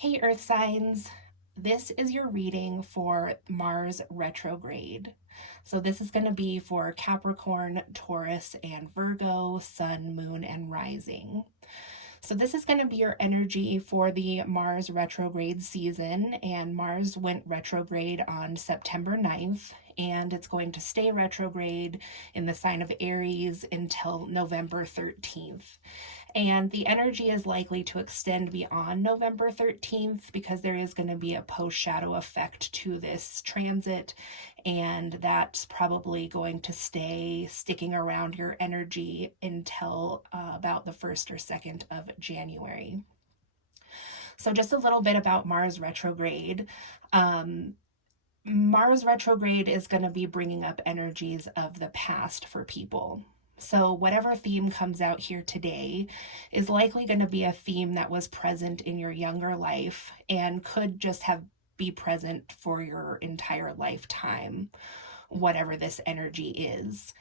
Hey Earth signs, this is your reading for Mars retrograde. So this is going to be for Capricorn, Taurus, and Virgo, Sun, Moon, and Rising. So this is going to be your energy for the Mars retrograde season, and Mars went retrograde on September 9th, and it's going to stay retrograde in the sign of Aries until November 13th. And the energy is likely to extend beyond November 13th because there is going to be a post shadow effect to this transit, and that's probably going to stay sticking around your energy until about the 1st or 2nd of January. So, just a little bit about Mars retrograde. Um, Mars retrograde is going to be bringing up energies of the past for people. So, whatever theme comes out here today is likely going to be a theme that was present in your younger life and could just have be present for your entire lifetime, whatever this energy is.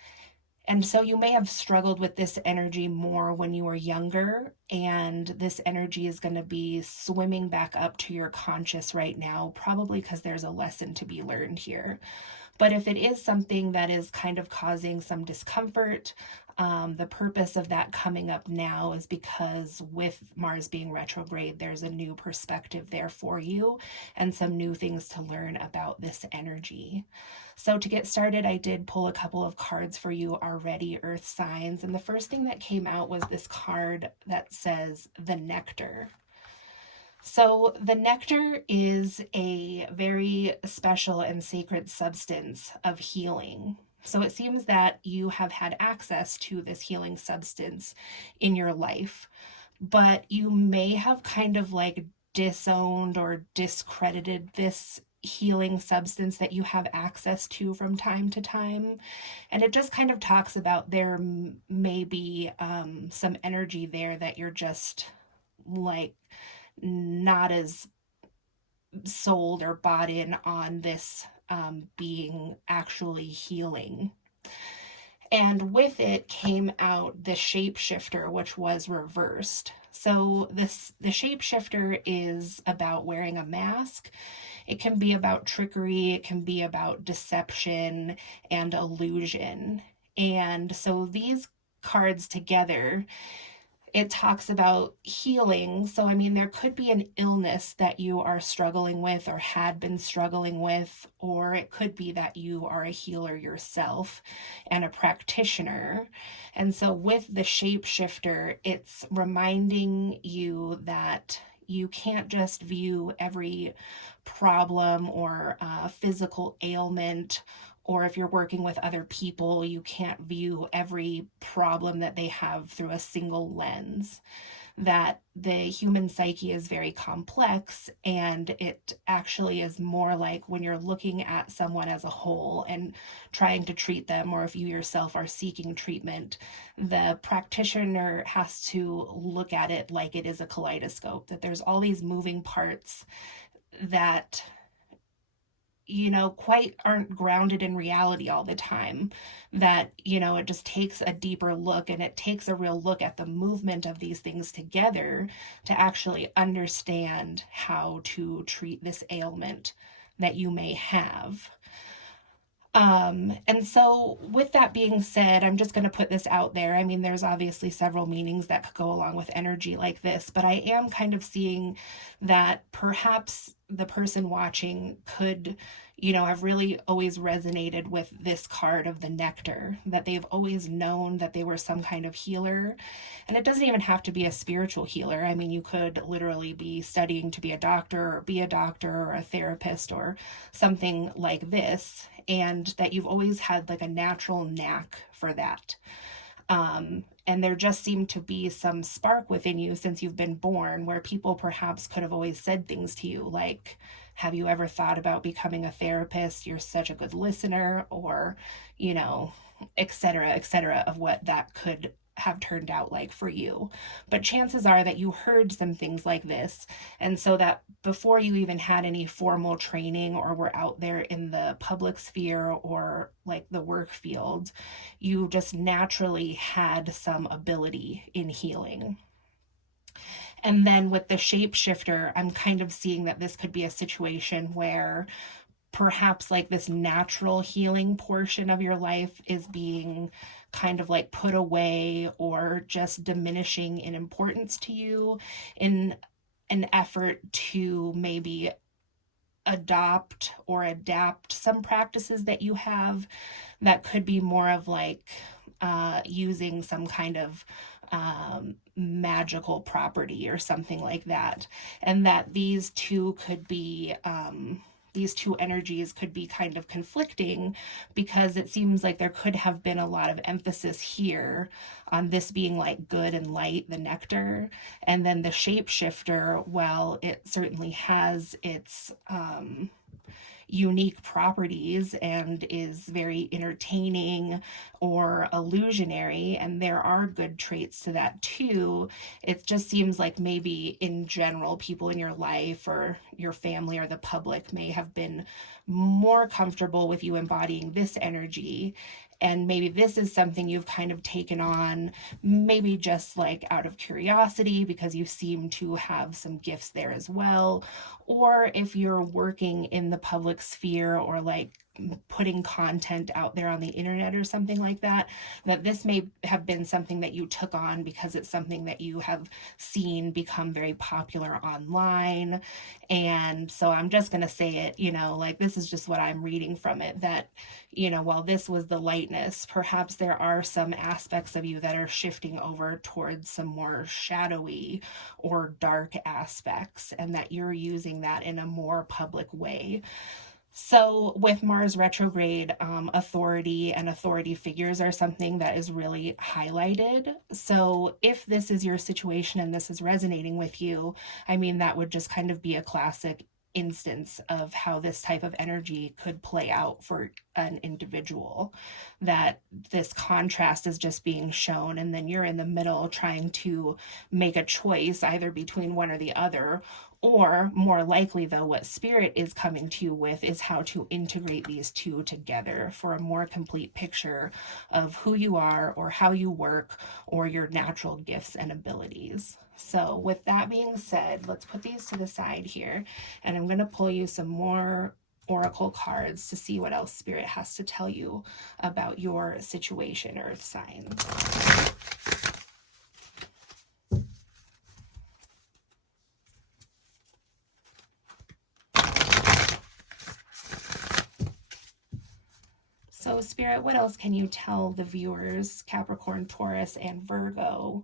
And so you may have struggled with this energy more when you were younger, and this energy is going to be swimming back up to your conscious right now, probably because there's a lesson to be learned here. But if it is something that is kind of causing some discomfort, the purpose of that coming up now is because with Mars being retrograde, there's a new perspective there for you and some new things to learn about this energy. So to get started, I did pull a couple of cards for you already, Earth signs. And the first thing that came out was this card that says the nectar. So, the nectar is a very special and sacred substance of healing. So, it seems that you have had access to this healing substance in your life, but you may have kind of like disowned or discredited this healing substance that you have access to from time to time. And it just kind of talks about there may be some energy there that you're just like not as sold or bought in on this being actually healing. And with it came out the shapeshifter, which was reversed. So the shapeshifter is about wearing a mask. It can be about trickery, it can be about deception and illusion. And so these cards together, it talks about healing. So, I mean, there could be an illness that you are struggling with or had been struggling with, or it could be that you are a healer yourself and a practitioner. And so, with the shapeshifter, it's reminding you that you can't just view every problem or physical ailment, or if you're working with other people, you can't view every problem that they have through a single lens. That the human psyche is very complex, and it actually is more like when you're looking at someone as a whole and trying to treat them, or if you yourself are seeking treatment, the practitioner has to look at it like it is a kaleidoscope, that there's all these moving parts that quite aren't grounded in reality all the time. That, it just takes a deeper look, and it takes a real look at the movement of these things together to actually understand how to treat this ailment that you may have. And so with that being said, I'm just going to put this out there. I mean, there's obviously several meanings that could go along with energy like this, but I am kind of seeing that perhaps the person watching could, have really always resonated with this card of the nectar, that they've always known that they were some kind of healer. And it doesn't even have to be a spiritual healer. I mean, you could literally be studying to be a doctor or be a doctor or a therapist or something like this, and that you've always had like a natural knack for that. And there just seemed to be some spark within you since you've been born, where people perhaps could have always said things to you like, have you ever thought about becoming a therapist? You're such a good listener, or, et cetera, of what that could have turned out like for you. But chances are that you heard some things like this, and so that before you even had any formal training or were out there in the public sphere or like the work field, you just naturally had some ability in healing. And then with the shapeshifter, I'm kind of seeing that this could be a situation where perhaps like this natural healing portion of your life is being kind of like put away or just diminishing in importance to you in an effort to maybe adopt or adapt some practices that you have that could be more of like using some kind of magical property or something like that. And that these two energies could be kind of conflicting, because it seems like there could have been a lot of emphasis here on this being like good and light, the nectar. And then the shapeshifter, well, it certainly has its unique properties and is very entertaining or illusionary, and there are good traits to that too. It just seems like maybe in general people in your life or your family or the public may have been more comfortable with you embodying this energy, and maybe this is something you've kind of taken on, maybe just like out of curiosity because you seem to have some gifts there as well. Or if you're working in the public sphere or like putting content out there on the internet or something like that, that this may have been something that you took on because it's something that you have seen become very popular online. And so I'm just going to say it, like this is just what I'm reading from it, that, while this was the lightness, perhaps there are some aspects of you that are shifting over towards some more shadowy or dark aspects, and that you're using that in a more public way. So with Mars retrograde, authority and authority figures are something that is really highlighted. So if this is your situation and this is resonating with you, I mean, that would just kind of be a classic instance of how this type of energy could play out for an individual, that this contrast is just being shown, and then you're in the middle trying to make a choice either between one or the other. Or more likely, though, what spirit is coming to you with is how to integrate these two together for a more complete picture of who you are or how you work or your natural gifts and abilities. So with that being said, let's put these to the side here, and I'm going to pull you some more oracle cards to see what else spirit has to tell you about your situation, earth signs. So spirit, what else can you tell the viewers, Capricorn, Taurus, and Virgo,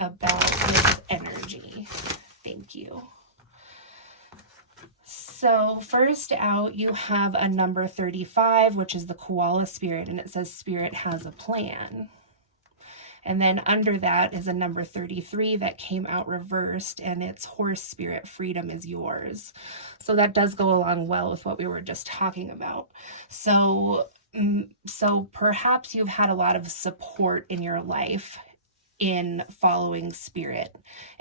about this energy? Thank you. So first out, you have a number 35, which is the koala spirit, and it says spirit has a plan. And then under that is a number 33 that came out reversed, and it's horse spirit, freedom is yours. So that does go along well with what we were just talking about. So perhaps you've had a lot of support in your life in following spirit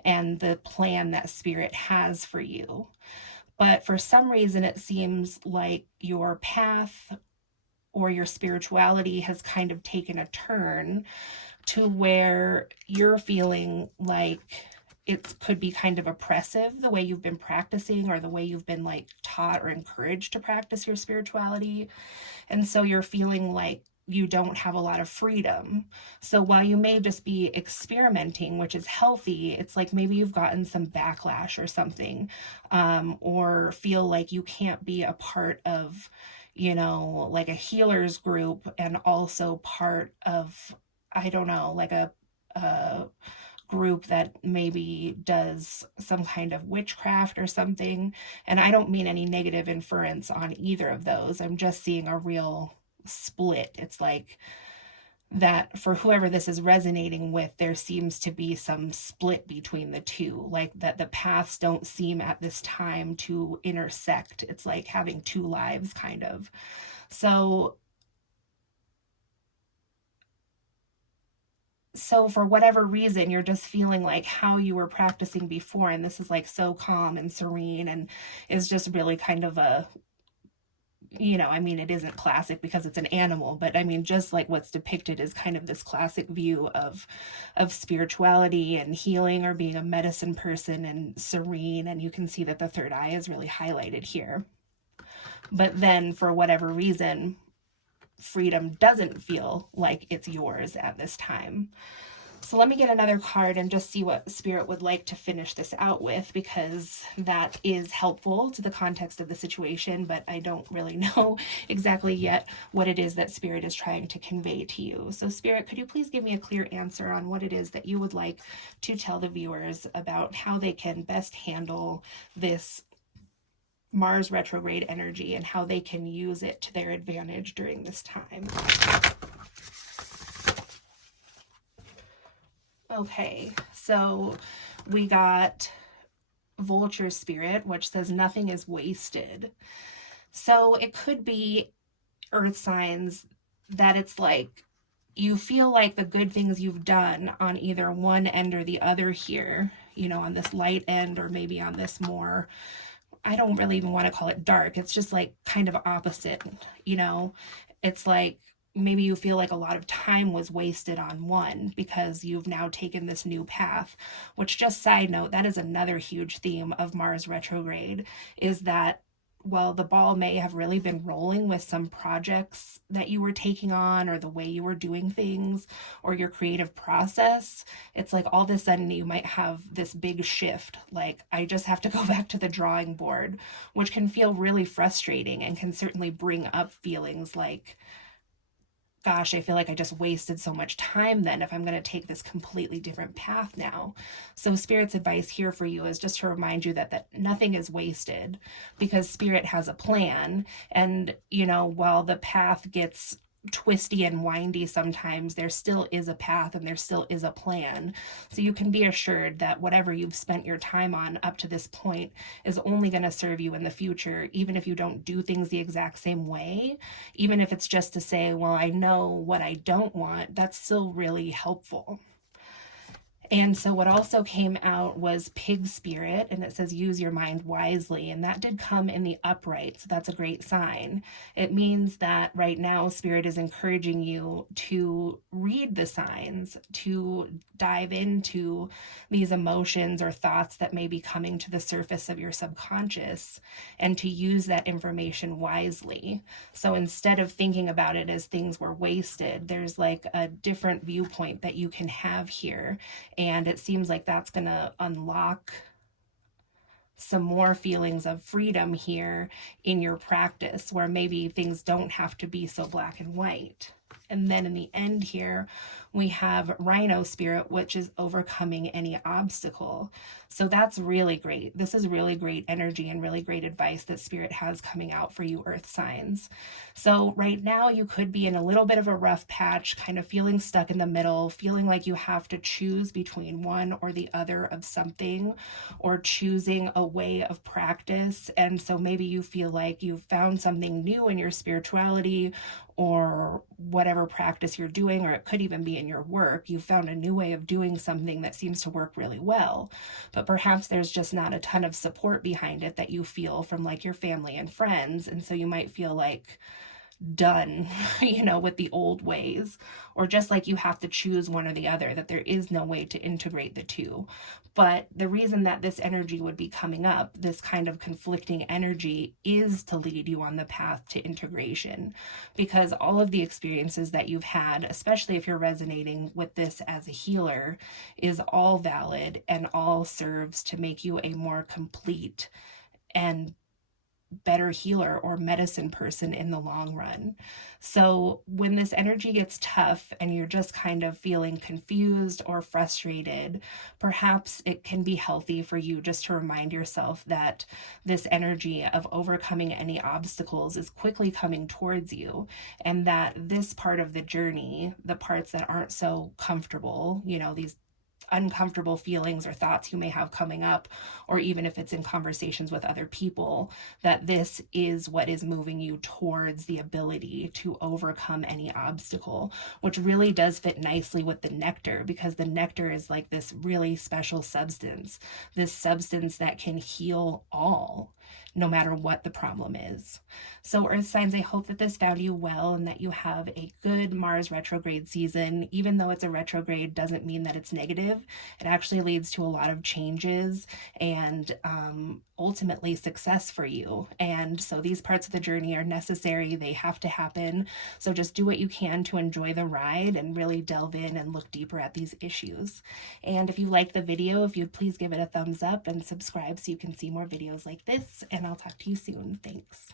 and the plan that spirit has for you. But for some reason, it seems like your path or your spirituality has kind of taken a turn to where you're feeling like it could be kind of oppressive the way you've been practicing or the way you've been like taught or encouraged to practice your spirituality. And so you're feeling like you don't have a lot of freedom. So while you may just be experimenting, which is healthy, it's like maybe you've gotten some backlash or something, or feel like you can't be a part of, like a healers group and also part of, I don't know, like a group that maybe does some kind of witchcraft or something. And I don't mean any negative inference on either of those. I'm just seeing a real split. It's like that for whoever this is resonating with, there seems to be some split between the two, like that the paths don't seem at this time to intersect. It's like having two lives kind of. So for whatever reason, you're just feeling like how you were practicing before, and this is like so calm and serene and is just really kind of a you know, I mean, it isn't classic because it's an animal, but I mean, just like what's depicted is kind of this classic view of spirituality and healing, or being a medicine person and serene. And you can see that the third eye is really highlighted here. But then for whatever reason, freedom doesn't feel like it's yours at this time. So let me get another card and just see what Spirit would like to finish this out with, because that is helpful to the context of the situation, but I don't really know exactly yet what it is that Spirit is trying to convey to you. So Spirit, could you please give me a clear answer on what it is that you would like to tell the viewers about how they can best handle this Mars retrograde energy and how they can use it to their advantage during this time? Okay, so we got Vulture Spirit, which says nothing is wasted. So it could be earth signs that it's like you feel like the good things you've done on either one end or the other here, you know, on this light end, or maybe on this more, I don't really even want to call it dark. It's just like kind of opposite, you know. It's like maybe you feel like a lot of time was wasted on one because you've now taken this new path, which, just side note, that is another huge theme of Mars retrograde, is that while the ball may have really been rolling with some projects that you were taking on, or the way you were doing things, or your creative process, it's like all of a sudden you might have this big shift, like I just have to go back to the drawing board, which can feel really frustrating and can certainly bring up feelings like, gosh, I feel like I just wasted so much time then if I'm going to take this completely different path now. So Spirit's advice here for you is just to remind you that nothing is wasted, because Spirit has a plan. And, you know, while the path gets twisty and windy sometimes, there still is a path and there still is a plan. So you can be assured that whatever you've spent your time on up to this point is only going to serve you in the future, even if you don't do things the exact same way. Even if it's just to say, well, I know what I don't want, that's still really helpful. And so what also came out was Pig Spirit, and it says use your mind wisely, and that did come in the upright, so that's a great sign. It means that right now Spirit is encouraging you to read the signs, to dive into these emotions or thoughts that may be coming to the surface of your subconscious, and to use that information wisely. So instead of thinking about it as things were wasted, there's like a different viewpoint that you can have here. And it seems like that's going to unlock some more feelings of freedom here in your practice, where maybe things don't have to be so black and white. And then in the end here, we have Rhino Spirit, which is overcoming any obstacle. So that's really great. This is really great energy and really great advice that Spirit has coming out for you earth signs. So right now you could be in a little bit of a rough patch, kind of feeling stuck in the middle, feeling like you have to choose between one or the other of something, or choosing a way of practice. And so maybe you feel like you've found something new in your spirituality, or whatever practice you're doing, or it could even be in your work. You found a new way of doing something that seems to work really well, but perhaps there's just not a ton of support behind it that you feel from like your family and friends. And so you might feel like done, you know, with the old ways, or just like you have to choose one or the other, that there is no way to integrate the two. But the reason that this energy would be coming up, this kind of conflicting energy, is to lead you on the path to integration, because all of the experiences that you've had, especially if you're resonating with this as a healer, is all valid and all serves to make you a more complete and better healer or medicine person in the long run. So when this energy gets tough and you're just kind of feeling confused or frustrated, perhaps it can be healthy for you just to remind yourself that this energy of overcoming any obstacles is quickly coming towards you, and that this part of the journey, the parts that aren't so comfortable, you know, these uncomfortable feelings or thoughts you may have coming up, or even if it's in conversations with other people, that this is what is moving you towards the ability to overcome any obstacle, which really does fit nicely with the nectar, because the nectar is like this really special substance, this substance that can heal all. no matter what the problem is. So Earth signs, I hope that this found you well and that you have a good Mars retrograde season. Even though it's a retrograde doesn't mean that it's negative. It actually leads to a lot of changes and ultimately success for you. And so these parts of the journey are necessary. They have to happen. So just do what you can to enjoy the ride and really delve in and look deeper at these issues. And if you like the video, if you'd please give it a thumbs up and subscribe so you can see more videos like this. And I'll talk to you soon. Thanks.